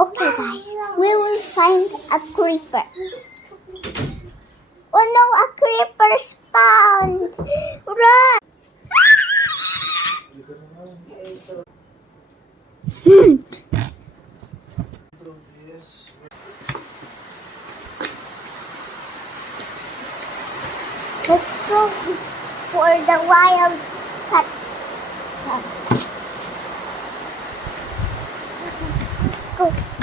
Okay, guys, we will find a creeper. Oh no, a creeper spawned! Run! Let's go for the wild cats. Let's go.